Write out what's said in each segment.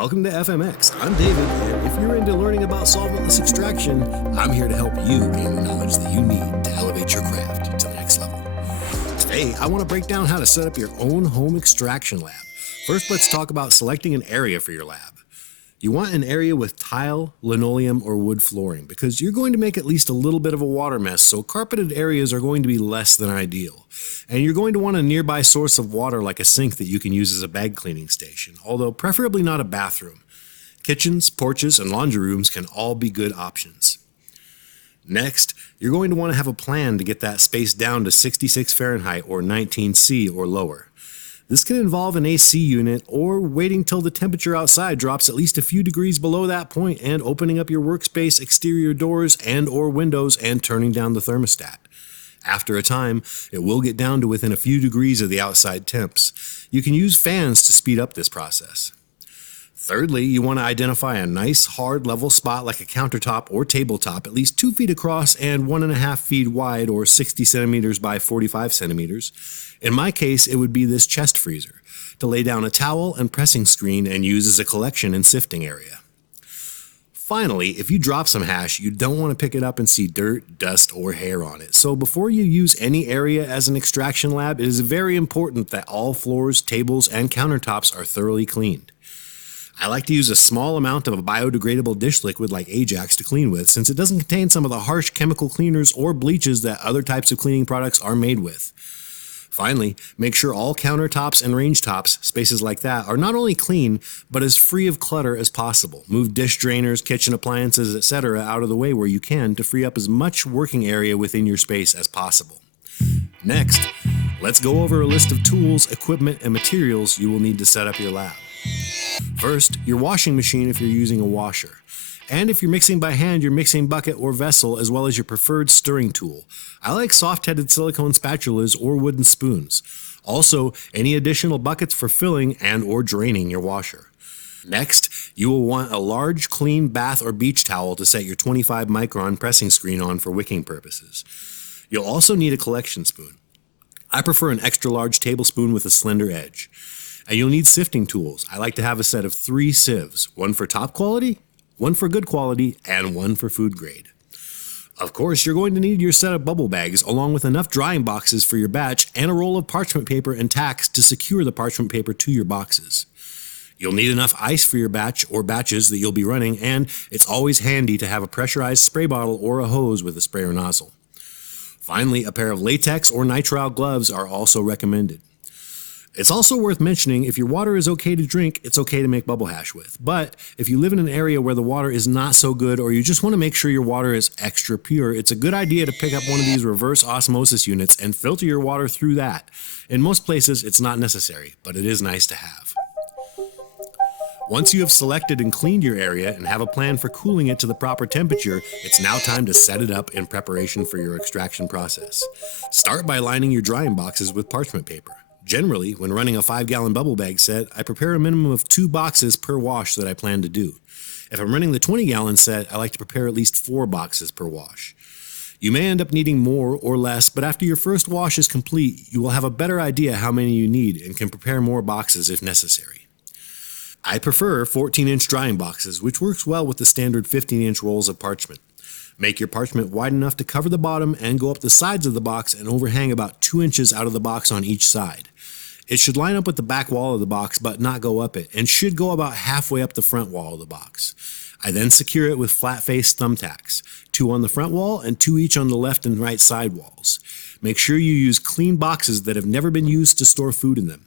Welcome to FMX. I'm David, and if you're into learning about solventless extraction, I'm here to help you gain the knowledge that you need to elevate your craft to the next level. Today, I want to break down how to set up your own home extraction lab. First, let's talk about selecting an area for your lab. You want an area with tile, linoleum, or wood flooring because you're going to make at least a little bit of a water mess, so carpeted areas are going to be less than ideal. And you're going to want a nearby source of water like a sink that you can use as a bag cleaning station, although preferably not a bathroom. Kitchens, porches, and laundry rooms can all be good options. Next, you're going to want to have a plan to get that space down to 66 Fahrenheit or 19°C or lower. This can involve an AC unit or waiting till the temperature outside drops at least a few degrees below that point and opening up your workspace exterior doors and or windows and turning down the thermostat. After a time, it will get down to within a few degrees of the outside temps. You can use fans to speed up this process. Thirdly, you want to identify a nice hard level spot like a countertop or tabletop at least 2 feet across and 1.5 feet wide or 60 centimeters by 45 centimeters. In my case, it would be this chest freezer to lay down a towel and pressing screen and use as a collection and sifting area. Finally, if you drop some hash, you don't want to pick it up and see dirt, dust, or hair on it. So before you use any area as an extraction lab, it is very important that all floors, tables, and countertops are thoroughly cleaned. I like to use a small amount of a biodegradable dish liquid like Ajax to clean with, since it doesn't contain some of the harsh chemical cleaners or bleaches that other types of cleaning products are made with. Finally, make sure all countertops and range tops, spaces like that, are not only clean, but as free of clutter as possible. Move dish drainers, kitchen appliances, etc. out of the way where you can to free up as much working area within your space as possible. Next, let's go over a list of tools, equipment, and materials you will need to set up your lab. First, your washing machine if you're using a washer. And if you're mixing by hand, your mixing bucket or vessel, as well as your preferred stirring tool. I like soft-headed silicone spatulas or wooden spoons. Also, any additional buckets for filling and or draining your washer. Next, you will want a large, clean bath or beach towel to set your 25 micron pressing screen on for wicking purposes. You'll also need a collection spoon. I prefer an extra large tablespoon with a slender edge. And you'll need sifting tools. I like to have a set of 3 sieves, one for top quality, one for good quality, and one for food grade. Of course, you're going to need your set of bubble bags along with enough drying boxes for your batch and a roll of parchment paper and tacks to secure the parchment paper to your boxes. You'll need enough ice for your batch or batches that you'll be running, and it's always handy to have a pressurized spray bottle or a hose with a sprayer nozzle. Finally, a pair of latex or nitrile gloves are also recommended. It's also worth mentioning if your water is okay to drink, it's okay to make bubble hash with. But if you live in an area where the water is not so good or you just want to make sure your water is extra pure, it's a good idea to pick up one of these reverse osmosis units and filter your water through that. In most places, it's not necessary, but it is nice to have. Once you have selected and cleaned your area and have a plan for cooling it to the proper temperature, it's now time to set it up in preparation for your extraction process. Start by lining your drying boxes with parchment paper. Generally, when running a 5-gallon bubble bag set, I prepare a minimum of 2 boxes per wash that I plan to do. If I'm running the 20-gallon set, I like to prepare at least 4 boxes per wash. You may end up needing more or less, but after your first wash is complete, you will have a better idea how many you need and can prepare more boxes if necessary. I prefer 14-inch drying boxes, which works well with the standard 15-inch rolls of parchment. Make your parchment wide enough to cover the bottom and go up the sides of the box and overhang about 2 inches out of the box on each side. It should line up with the back wall of the box but not go up it, and should go about halfway up the front wall of the box. I then secure it with flat-faced thumbtacks, 2 on the front wall and 2 each on the left and right side walls. Make sure you use clean boxes that have never been used to store food in them.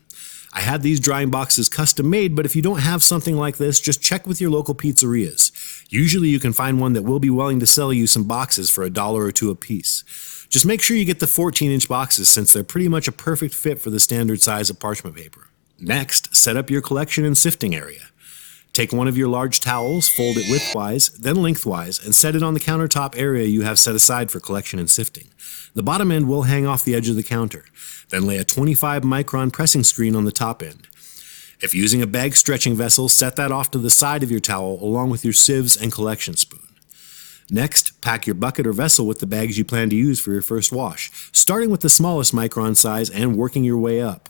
I had these drying boxes custom made, but if you don't have something like this, just check with your local pizzerias. Usually you can find one that will be willing to sell you some boxes for $1 or $2 a piece. Just make sure you get the 14-inch boxes since they're pretty much a perfect fit for the standard size of parchment paper. Next, set up your collection and sifting area. Take one of your large towels, fold it widthwise, then lengthwise, and set it on the countertop area you have set aside for collection and sifting. The bottom end will hang off the edge of the counter. Then lay a 25 micron pressing screen on the top end. If using a bag stretching vessel, set that off to the side of your towel along with your sieves and collection spoon. Next, pack your bucket or vessel with the bags you plan to use for your first wash, starting with the smallest micron size and working your way up.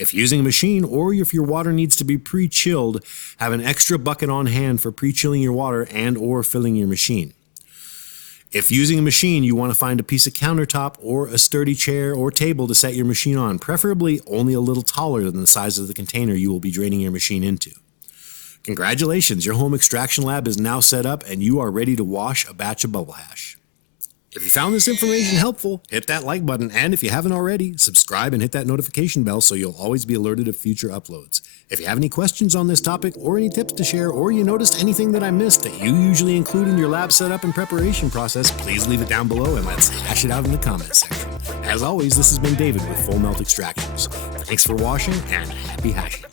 If using a machine or if your water needs to be pre-chilled, have an extra bucket on hand for pre-chilling your water and or filling your machine. If using a machine, you want to find a piece of countertop or a sturdy chair or table to set your machine on, preferably only a little taller than the size of the container you will be draining your machine into. Congratulations, your home extraction lab is now set up and you are ready to wash a batch of bubble hash. If you found this information helpful, hit that like button, and if you haven't already, subscribe and hit that notification bell so you'll always be alerted of future uploads. If you have any questions on this topic or any tips to share, or you noticed anything that I missed that you usually include in your lab setup and preparation process, please leave it down below and let's hash it out in the comments section. As always, this has been David with Full Melt Extractions. Thanks for washing and happy hashing.